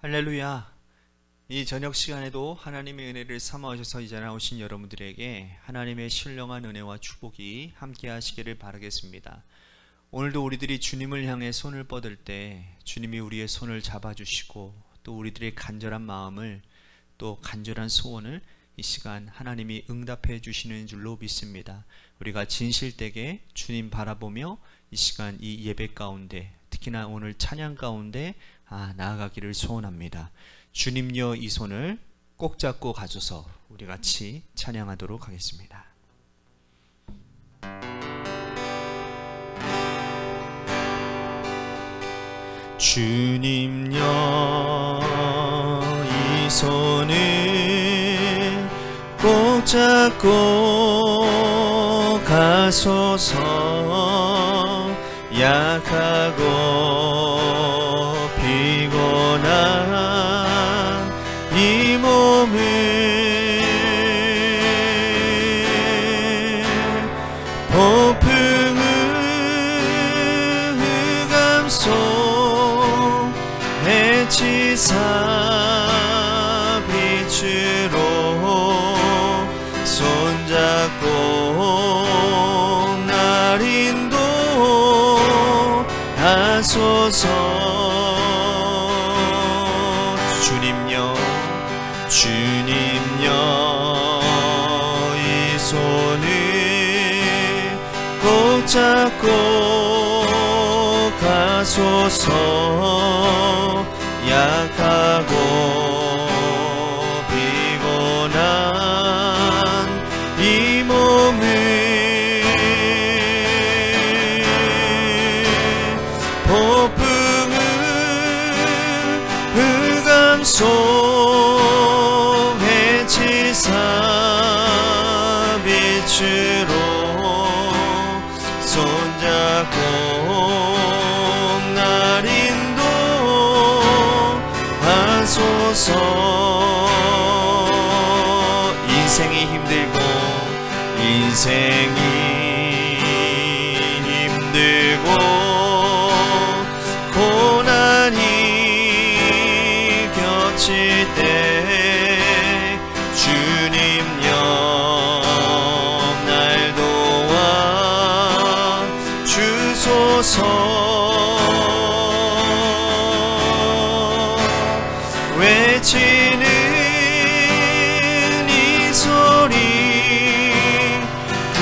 할렐루야. 이 저녁 시간에도 하나님의 은혜를 삼아오셔서 이 자리에 오신 여러분들에게 하나님의 신령한 은혜와 축복이 함께 하시기를 바라겠습니다. 오늘도 우리들이 주님을 향해 손을 뻗을 때 주님이 우리의 손을 잡아주시고 또 우리들의 간절한 마음을 또 간절한 소원을 이 시간 하나님이 응답해 주시는 줄로 믿습니다. 우리가 진실되게 주님 바라보며 이 시간 이 예배 가운데 특히나 오늘 찬양 가운데 나아가기를 소원합니다. 주님여 이 손을 꼭 잡고 가소서. 우리 같이 찬양하도록 하겠습니다. 주님여 이 손을 꼭 잡고 가소서. 약하고 피곤한 이 몸을 폭풍 흑암속 해치사 빛으로 손잡고 날 인도하소서. 주님여 이 손을 꼭 잡고 가소서. 약하고 피곤한 이 몸을 폭풍 흑암속 해치사 빛으로 손잡고 날 인도하소서. 인생이 힘들고 고난이 겹칠 때 주님여 날 도와 주소서. 외치는 이 소리 귀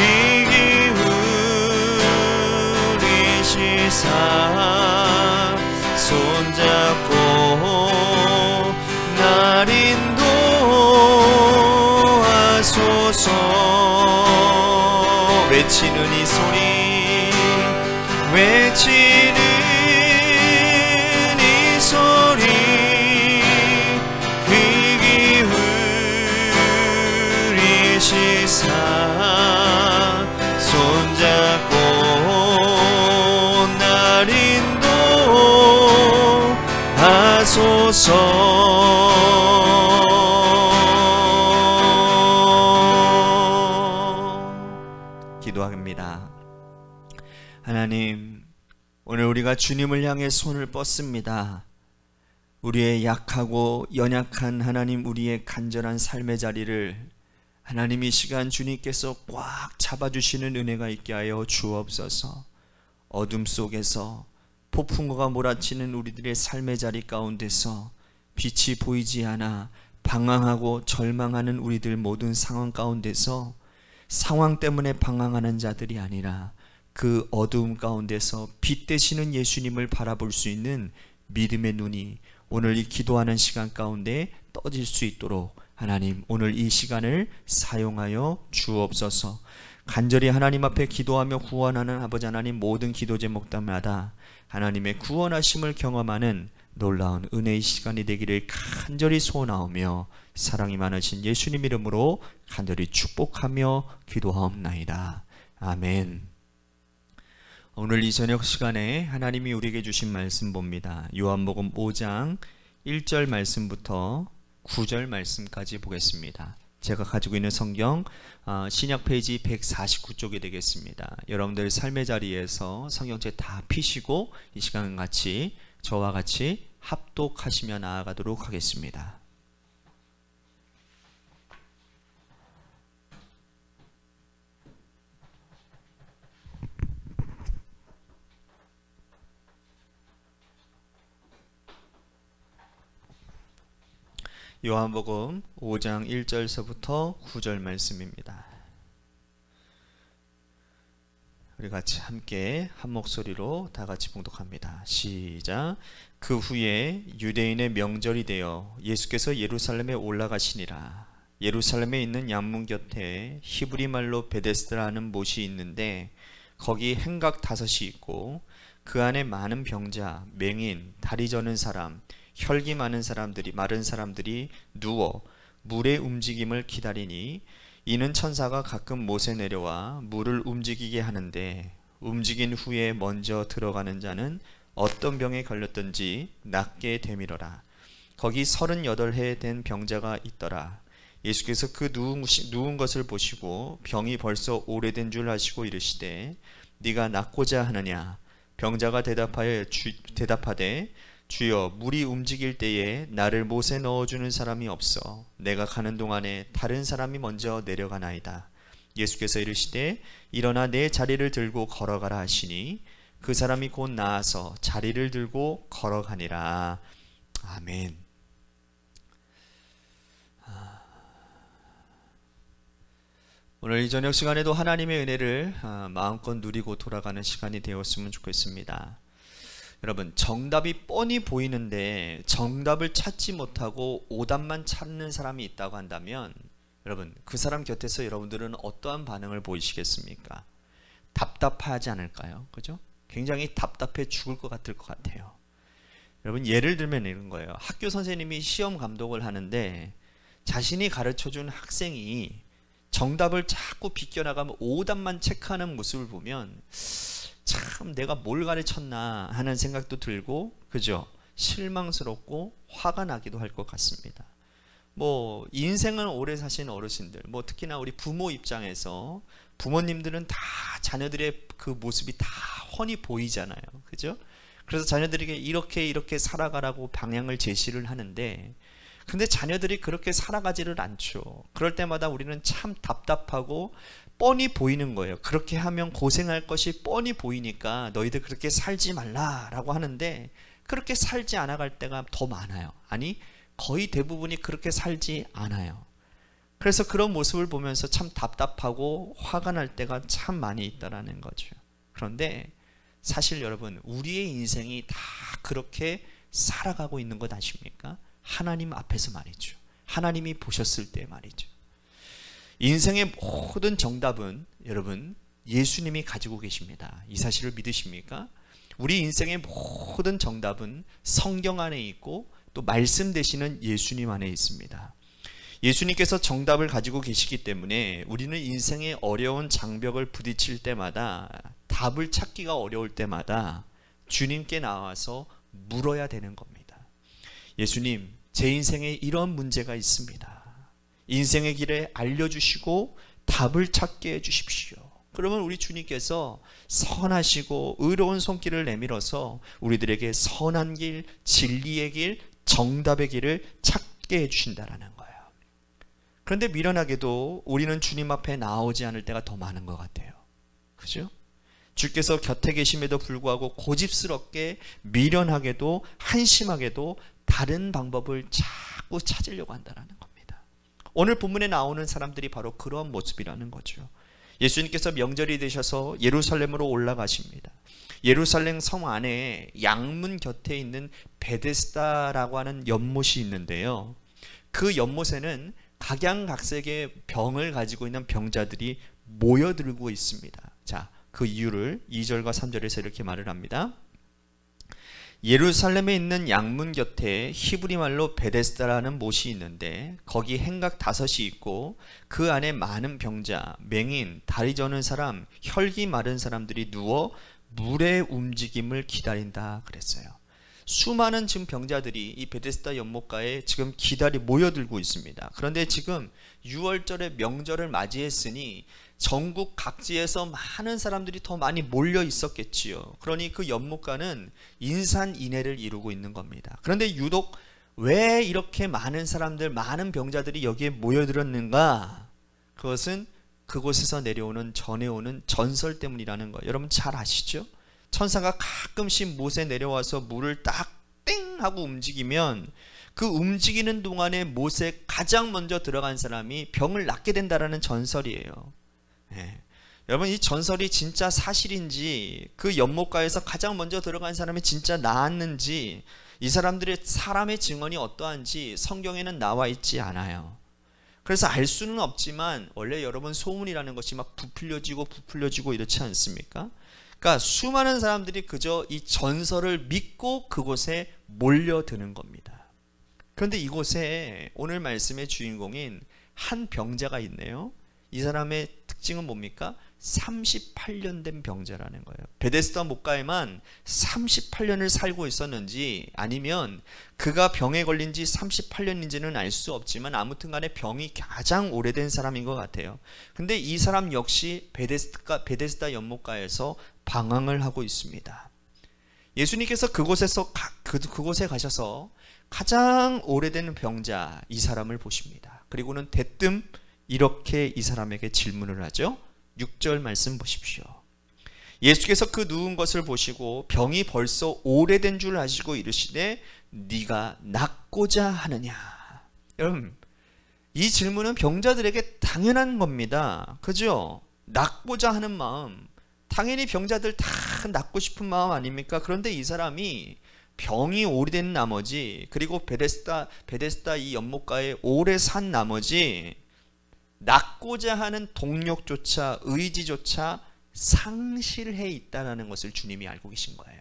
기울이시사 손잡고 날 인도하소서. 외치는 이 소리 외치는 이 소리 귀 기울이시사 손잡고 날 인도하소서. 기도합니다. 하나님, 오늘 우리가 주님을 향해 손을 뻗습니다. 우리의 약하고 연약한 하나님, 우리의 간절한 삶의 자리를 하나님 이 시간 주님께서 꽉 잡아주시는 은혜가 있게 하여 주옵소서. 어둠 속에서 폭풍우가 몰아치는 우리들의 삶의 자리 가운데서 빛이 보이지 않아 방황하고 절망하는 우리들 모든 상황 가운데서 상황 때문에 방황하는 자들이 아니라 그 어두움 가운데서 빛 되시는 예수님을 바라볼 수 있는 믿음의 눈이 오늘 이 기도하는 시간 가운데 떠질 수 있도록 하나님 오늘 이 시간을 사용하여 주옵소서. 간절히 하나님 앞에 기도하며 구원하는 아버지 하나님, 모든 기도 제목들마다 하나님의 구원하심을 경험하는 놀라운 은혜의 시간이 되기를 간절히 소원하오며 사랑이 많으신 예수님 이름으로 간절히 축복하며 기도하옵나이다. 아멘. 오늘 이 저녁 시간에 하나님이 우리에게 주신 말씀 봅니다. 요한복음 5장 1절 말씀부터 9절 말씀까지 보겠습니다. 제가 가지고 있는 성경 신약 페이지 149쪽이 되겠습니다. 여러분들 삶의 자리에서 성경책 다 피시고 이 시간 같이 저와 같이 합독하시며 나아가도록 하겠습니다. 요한복음 5장 1절서부터 9절 말씀입니다. 우리 같이 함께 한 목소리로 다 같이 봉독합니다. 시작. 그 후에 유대인의 명절이 되어 예수께서 예루살렘에 올라가시니라. 예루살렘에 있는 양문 곁에 히브리 말로 베데스다라는 못이 있는데 거기 행각 5이 있고 그 안에 많은 병자, 맹인, 다리 저는 사람, 혈기 많은 사람들이 마른 사람들이 누워 물의 움직임을 기다리니 이는 천사가 가끔 못에 내려와 물을 움직이게 하는데 움직인 후에 먼저 들어가는 자는 어떤 병에 걸렸든지 낫게 되밀어라. 거기 38해 된 병자가 있더라. 예수께서 그 누운 것을 보시고 병이 벌써 오래된 줄 아시고 이르시되 네가 낫고자 하느냐. 병자가 대답하되 주여 물이 움직일 때에 나를 못에 넣어주는 사람이 없어 내가 가는 동안에 다른 사람이 먼저 내려가나이다. 예수께서 이르시되 일어나 내 자리를 들고 걸어가라 하시니 그 사람이 곧 나아서 자리를 들고 걸어가니라. 아멘. 오늘 이 저녁 시간에도 하나님의 은혜를 마음껏 누리고 돌아가는 시간이 되었으면 좋겠습니다. 여러분, 정답이 뻔히 보이는데 정답을 찾지 못하고 오답만 찾는 사람이 있다고 한다면 여러분, 그 사람 곁에서 여러분들은 어떠한 반응을 보이시겠습니까? 답답하지 않을까요? 그죠? 굉장히 답답해 죽을 것 같을 것 같아요. 여러분, 예를 들면 이런 거예요. 학교 선생님이 시험 감독을 하는데 자신이 가르쳐준 학생이 정답을 자꾸 비껴나가면 오답만 체크하는 모습을 보면 참 내가 뭘 가르쳤나 하는 생각도 들고, 그죠? 실망스럽고 화가 나기도 할 것 같습니다. 뭐 인생을 오래 사신 어르신들, 뭐 특히나 우리 부모 입장에서 부모님들은 다 자녀들의 그 모습이 다 훤히 보이잖아요, 그죠? 그래서 자녀들에게 이렇게 살아가라고 방향을 제시를 하는데, 근데 자녀들이 그렇게 살아가지를 않죠. 그럴 때마다 우리는 참 답답하고 뻔히 보이는 거예요. 그렇게 하면 고생할 것이 뻔히 보이니까 너희들 그렇게 살지 말라라고 하는데 그렇게 살지 않아갈 때가 더 많아요. 아니, 거의 대부분이 그렇게 살지 않아요. 그래서 그런 모습을 보면서 참 답답하고 화가 날 때가 참 많이 있다라는 거죠. 그런데 사실 여러분, 우리의 인생이 다 그렇게 살아가고 있는 것 아십니까? 하나님 앞에서 말이죠. 하나님이 보셨을 때 말이죠. 인생의 모든 정답은 여러분 예수님이 가지고 계십니다. 이 사실을 믿으십니까? 우리 인생의 모든 정답은 성경 안에 있고 또 말씀 되시는 예수님 안에 있습니다. 예수님께서 정답을 가지고 계시기 때문에 우리는 인생의 어려운 장벽을 부딪힐 때마다, 답을 찾기가 어려울 때마다 주님께 나와서 물어야 되는 겁니다. 예수님, 제 인생에 이런 문제가 있습니다. 인생의 길에 알려주시고 답을 찾게 해주십시오. 그러면 우리 주님께서 선하시고 의로운 손길을 내밀어서 우리들에게 선한 길, 진리의 길, 정답의 길을 찾게 해주신다는 거예요. 그런데 미련하게도 우리는 주님 앞에 나오지 않을 때가 더 많은 것 같아요. 그죠? 주께서 곁에 계심에도 불구하고 고집스럽게, 미련하게도, 한심하게도 다른 방법을 자꾸 찾으려고 한다는 겁니다. 오늘 본문에 나오는 사람들이 바로 그런 모습이라는 거죠. 예수님께서 명절이 되셔서 예루살렘으로 올라가십니다. 예루살렘 성 안에 양문 곁에 있는 베데스다라고 하는 연못이 있는데요, 그 연못에는 각양각색의 병을 가지고 있는 병자들이 모여들고 있습니다. 자, 그 이유를 2절과 3절에서 이렇게 말을 합니다. 예루살렘에 있는 양문 곁에 히브리 말로 베데스다라는 못이 있는데 거기 행각 5이 있고 그 안에 많은 병자, 맹인, 다리 저는 사람, 혈기 마른 사람들이 누워 물의 움직임을 기다린다 그랬어요. 수많은 지금 병자들이 이 베데스다 연못가에 지금 모여들고 있습니다. 그런데 지금 6월절의 명절을 맞이했으니 전국 각지에서 많은 사람들이 더 많이 몰려 있었겠지요. 그러니 그 연못가는 인산인해를 이루고 있는 겁니다. 그런데 유독 왜 이렇게 많은 사람들, 많은 병자들이 여기에 모여들었는가? 그것은 그곳에서 내려오는 전해오는 전설 때문이라는 거 여러분 잘 아시죠? 천사가 가끔씩 못에 내려와서 물을 딱 땡 하고 움직이면 그 움직이는 동안에 못에 가장 먼저 들어간 사람이 병을 낫게 된다라는 전설이에요. 네. 여러분 이 전설이 진짜 사실인지, 그 연못가에서 가장 먼저 들어간 사람이 진짜 나았는지, 이 사람들의 사람의 증언이 어떠한지 성경에는 나와 있지 않아요. 그래서 알 수는 없지만 원래 여러분 소문이라는 것이 막 부풀려지고 이렇지 않습니까? 그러니까 수많은 사람들이 그저 이 전설을 믿고 그곳에 몰려드는 겁니다. 그런데 이곳에 오늘 말씀의 주인공인 한 병자가 있네요. 이 사람의 특징은 뭡니까? 38년 된 병자라는 거예요. 베데스다 못가에만 38년을 살고 있었는지, 아니면 그가 병에 걸린 지 38년인지는 알 수 없지만 아무튼 간에 병이 가장 오래된 사람인 것 같아요. 근데 이 사람 역시 베데스다 연못가에서 방황을 하고 있습니다. 예수님께서 그곳에 가셔서 가장 오래된 병자 이 사람을 보십니다. 그리고는 대뜸 이렇게 이 사람에게 질문을 하죠. 6절 말씀 보십시오. 예수께서 그 누운 것을 보시고 병이 벌써 오래된 줄 아시고 이르시되 네가 낫고자 하느냐. 여러분 이 질문은 병자들에게 당연한 겁니다. 그죠? 낫고자 하는 마음, 당연히 병자들 다 낫고 싶은 마음 아닙니까? 그런데 이 사람이 병이 오래된 나머지, 그리고 베데스다 이 연못가에 오래 산 나머지 낫고자 하는 동력조차, 의지조차 상실해 있다는 것을 주님이 알고 계신 거예요.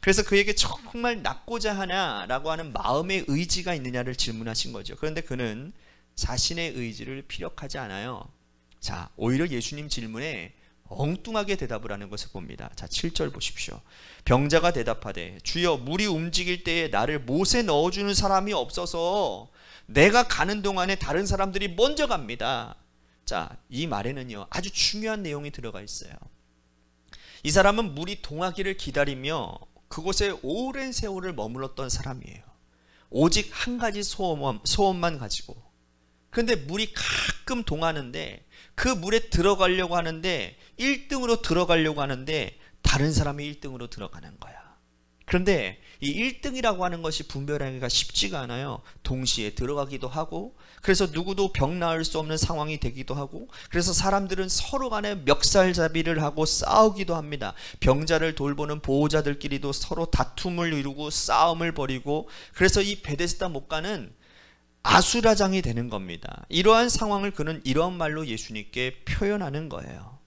그래서 그에게 정말 낫고자 하냐라고 하는 마음의 의지가 있느냐를 질문하신 거죠. 그런데 그는 자신의 의지를 피력하지 않아요. 자, 오히려 예수님 질문에 엉뚱하게 대답을 하는 것을 봅니다. 자, 7절 보십시오. 병자가 대답하되 주여 물이 움직일 때에 나를 못에 넣어주는 사람이 없어서 내가 가는 동안에 다른 사람들이 먼저 갑니다. 자, 이 말에는요 아주 중요한 내용이 들어가 있어요. 이 사람은 물이 동하기를 기다리며 그곳에 오랜 세월을 머물렀던 사람이에요. 오직 한 가지 소원만 가지고. 그런데 물이 가끔 동하는데 그 물에 들어가려고 하는데 1등으로 들어가려고 하는데 다른 사람이 1등으로 들어가는 거야. 그런데 이 1등이라고 하는 것이 분별하기가 쉽지가 않아요. 동시에 들어가기도 하고, 그래서 누구도 병 나을 수 없는 상황이 되기도 하고, 그래서 사람들은 서로 간에 멱살잡이를 하고 싸우기도 합니다. 병자를 돌보는 보호자들끼리도 서로 다툼을 이루고 싸움을 벌이고, 그래서 이 베데스다 못가는 아수라장이 되는 겁니다. 이러한 상황을 그는 이러한 말로 예수님께 표현하는 거예요.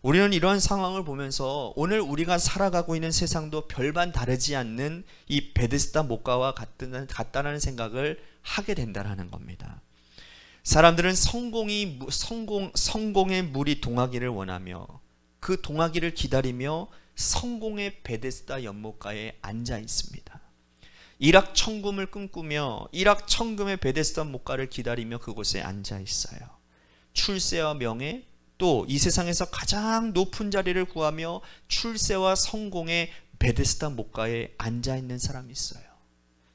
우리는 이러한 상황을 보면서 오늘 우리가 살아가고 있는 세상도 별반 다르지 않는 이 베데스다 못가와 같다는 생각을 하게 된다는 겁니다. 사람들은 성공의 물이 동하기를 원하며 그 동하기를 기다리며 성공의 베데스다 연못가에 앉아 있습니다. 일확천금을 꿈꾸며 일확천금의 베데스다 못가를 기다리며 그곳에 앉아 있어요. 출세와 명예, 또 이 세상에서 가장 높은 자리를 구하며 출세와 성공의 베데스다 못가에 앉아 있는 사람이 있어요.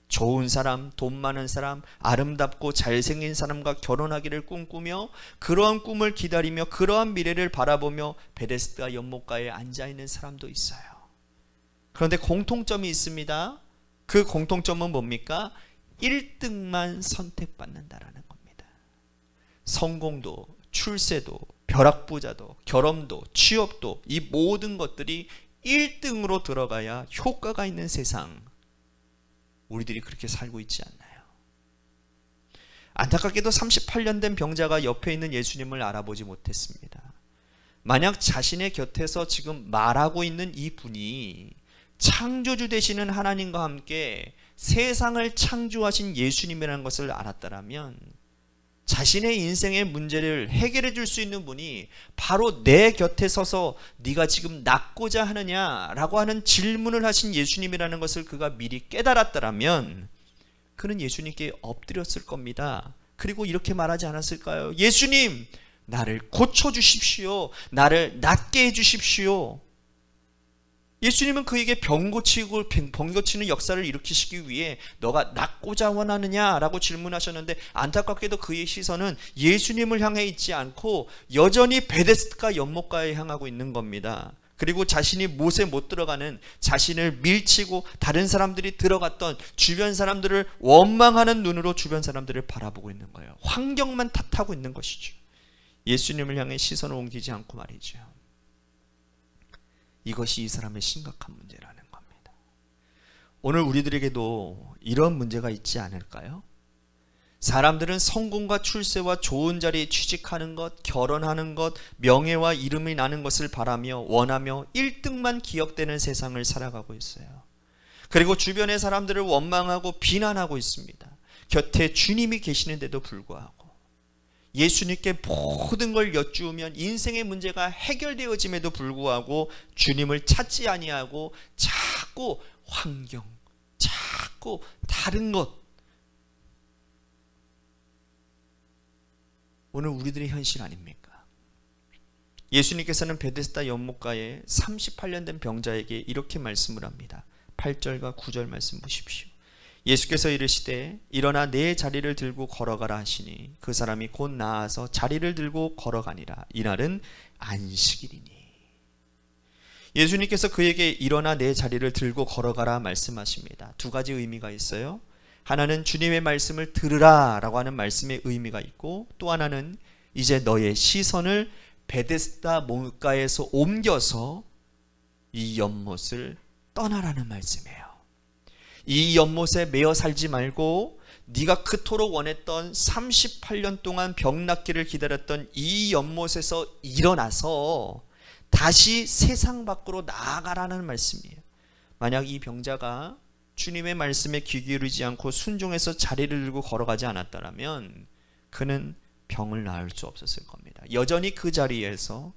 좋은 사람, 돈 많은 사람, 아름답고 잘생긴 사람과 결혼하기를 꿈꾸며 그러한 꿈을 기다리며 그러한 미래를 바라보며 베데스다 연못가에 앉아 있는 사람도 있어요. 그런데 공통점이 있습니다. 그 공통점은 뭡니까? 1등만 선택받는다라는 겁니다. 성공도, 출세도, 벼락부자도, 결혼도, 취업도, 이 모든 것들이 1등으로 들어가야 효과가 있는 세상, 우리들이 그렇게 살고 있지 않나요? 안타깝게도 38년 된 병자가 옆에 있는 예수님을 알아보지 못했습니다. 만약 자신의 곁에서 지금 말하고 있는 이 분이 창조주 되시는 하나님과 함께 세상을 창조하신 예수님이라는 것을 알았다면 자신의 인생의 문제를 해결해 줄 수 있는 분이 바로 내 곁에 서서 네가 지금 낫고자 하느냐라고 하는 질문을 하신 예수님이라는 것을 그가 미리 깨달았더라면 그는 예수님께 엎드렸을 겁니다. 그리고 이렇게 말하지 않았을까요? 예수님, 나를 고쳐주십시오. 나를 낫게 해주십시오. 예수님은 그에게 병 고치는 역사를 일으키시기 위해 너가 낫고자 원하느냐라고 질문하셨는데, 안타깝게도 그의 시선은 예수님을 향해 있지 않고 여전히 베데스다 연못가에 향하고 있는 겁니다. 그리고 자신이 못에 못 들어가는, 자신을 밀치고 다른 사람들이 들어갔던 주변 사람들을 원망하는 눈으로 주변 사람들을 바라보고 있는 거예요. 환경만 탓하고 있는 것이죠. 예수님을 향해 시선을 옮기지 않고 말이죠. 이것이 이 사람의 심각한 문제라는 겁니다. 오늘 우리들에게도 이런 문제가 있지 않을까요? 사람들은 성공과 출세와 좋은 자리에 취직하는 것, 결혼하는 것, 명예와 이름이 나는 것을 바라며 원하며 1등만 기억되는 세상을 살아가고 있어요. 그리고 주변의 사람들을 원망하고 비난하고 있습니다. 곁에 주님이 계시는데도 불구하고 예수님께 모든 걸 여쭈으면 인생의 문제가 해결되어짐에도 불구하고 주님을 찾지 아니하고 자꾸 환경, 자꾸 다른 것. 오늘 우리들의 현실 아닙니까? 예수님께서는 베데스다 연못가에 38년 된 병자에게 이렇게 말씀을 합니다. 8절과 9절 말씀 보십시오. 예수께서 이르시되 일어나 내 자리를 들고 걸어가라 하시니 그 사람이 곧 나아서 자리를 들고 걸어가니라. 이날은 안식일이니. 예수님께서 그에게 일어나 내 자리를 들고 걸어가라 말씀하십니다. 두 가지 의미가 있어요. 하나는 주님의 말씀을 들으라 라고 하는 말씀의 의미가 있고, 또 하나는 이제 너의 시선을 베데스다 물가에서 옮겨서 이 연못을 떠나라는 말씀이에요. 이 연못에 매여 살지 말고 네가 그토록 원했던 38년 동안 병 낫기를 기다렸던 이 연못에서 일어나서 다시 세상 밖으로 나아가라는 말씀이에요. 만약 이 병자가 주님의 말씀에 귀 기울이지 않고 순종해서 자리를 들고 걸어가지 않았다면 그는 병을 나을 수 없었을 겁니다. 여전히 그 자리에서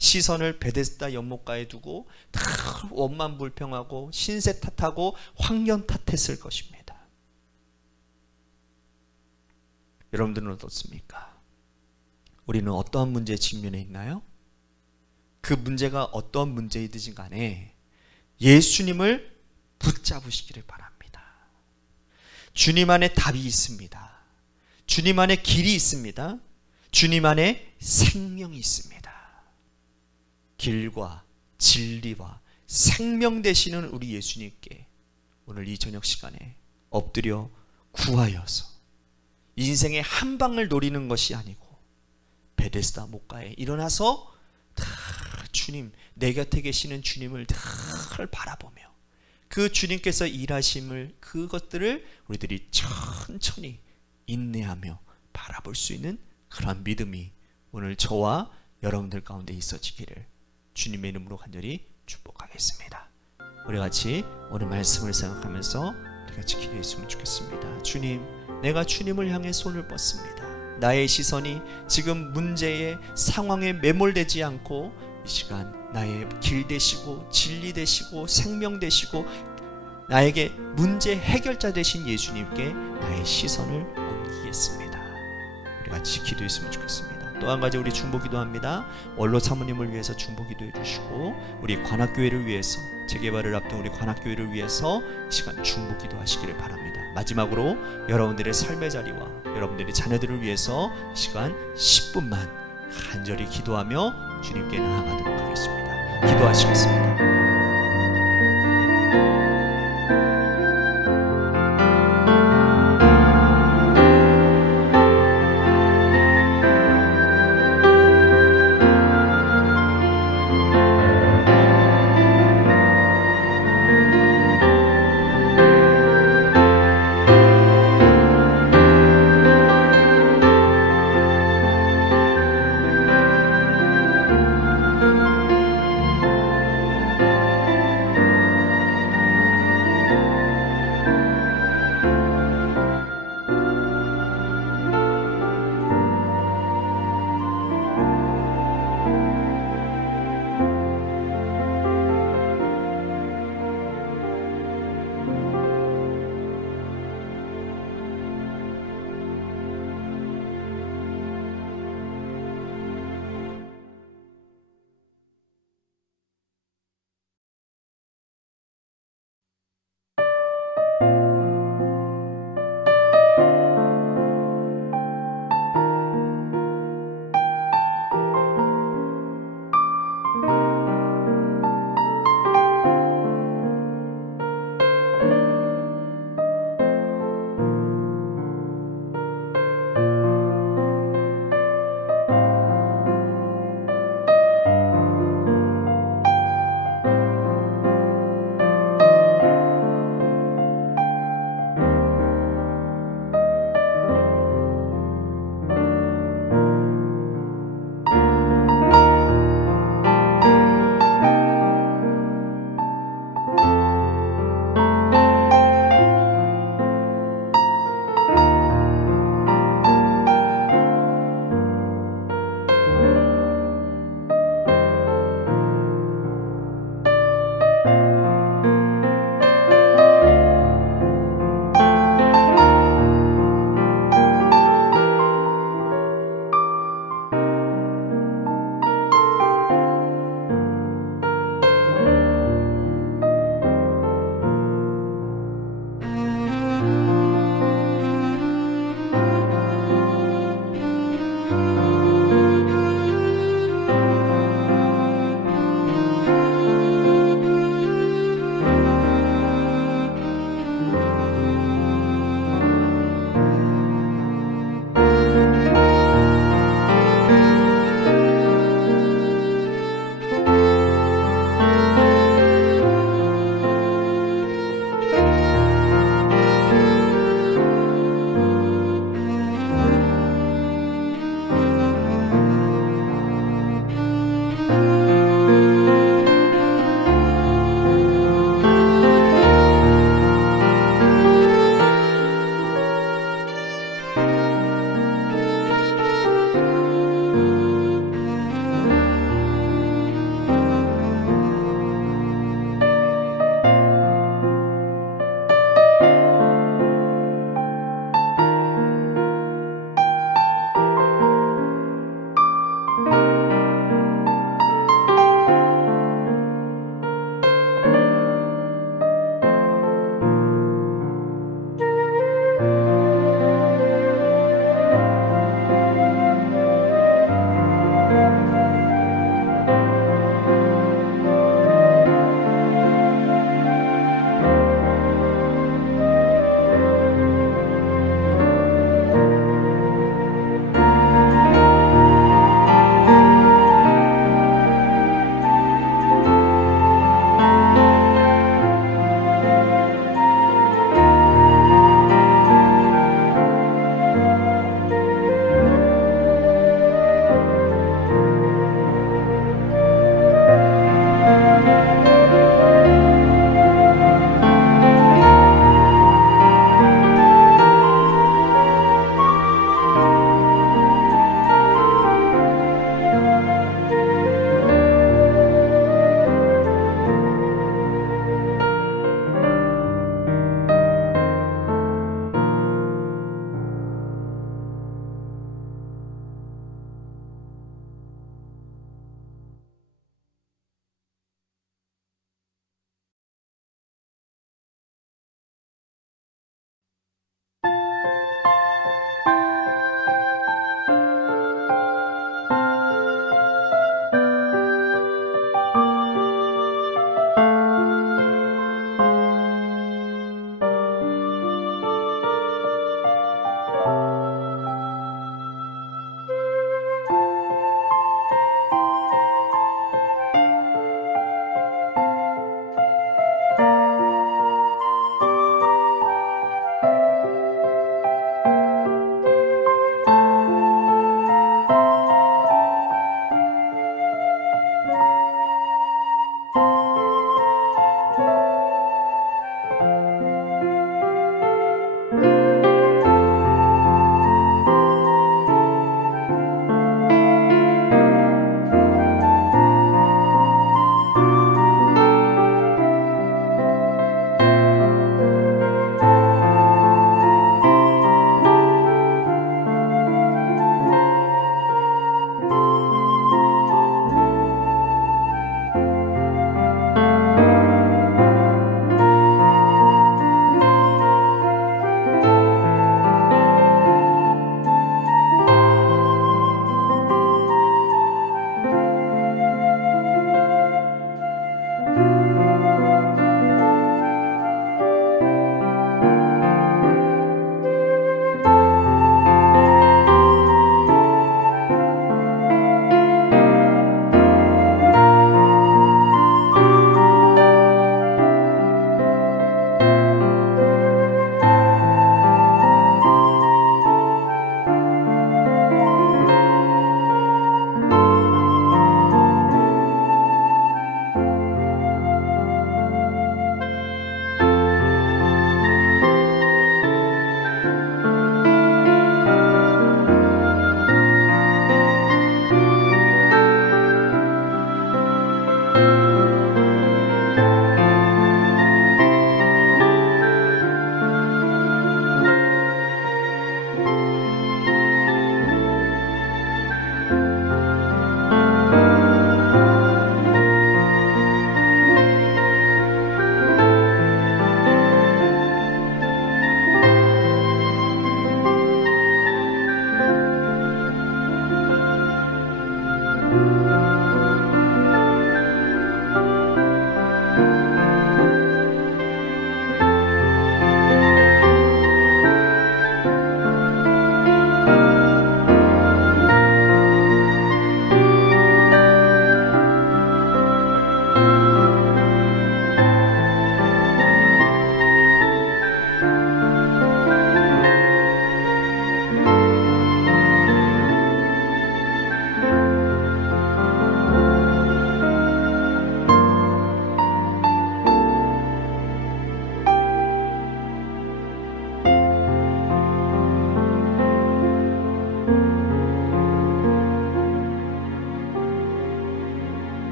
시선을 베데스다 연못가에 두고 다 원만 불평하고 신세 탓하고 환경 탓했을 것입니다. 여러분들은 어떻습니까? 우리는 어떠한 문제에 직면해 있나요? 그 문제가 어떤 문제이든지 간에 예수님을 붙잡으시기를 바랍니다. 주님 안에 답이 있습니다. 주님 안에 길이 있습니다. 주님 안에 생명이 있습니다. 길과 진리와 생명 되시는 우리 예수님께 오늘 이 저녁 시간에 엎드려 구하여서 인생의 한 방을 노리는 것이 아니고 베데스다 못가에 일어나서 다 주님, 내 곁에 계시는 주님을 다 바라보며 그 주님께서 일하심을, 그것들을 우리들이 천천히 인내하며 바라볼 수 있는 그런 믿음이 오늘 저와 여러분들 가운데 있어지기를 주님의 이름으로 간절히 축복하겠습니다. 우리 같이 오늘 말씀을 생각하면서 우리 같이 기도했으면 좋겠습니다. 주님, 내가 주님을 향해 손을 뻗습니다. 나의 시선이 지금 문제의 상황에 매몰되지 않고 이 시간 나의 길 되시고 진리 되시고 생명 되시고 나에게 문제 해결자 되신 예수님께 나의 시선을 옮기겠습니다. 우리 같이 기도했으면 좋겠습니다. 또 한 가지 우리 중보 기도합니다. 원로 사모님을 위해서 중보 기도해 주시고, 우리 관악교회를 위해서, 재개발을 앞둔 우리 관악교회를 위해서 이 시간 중보 기도하시기를 바랍니다. 마지막으로 여러분들의 삶의 자리와 여러분들의 자녀들을 위해서 이 시간 10분만 간절히 기도하며 주님께 나아가도록 하겠습니다. 기도하시겠습니다.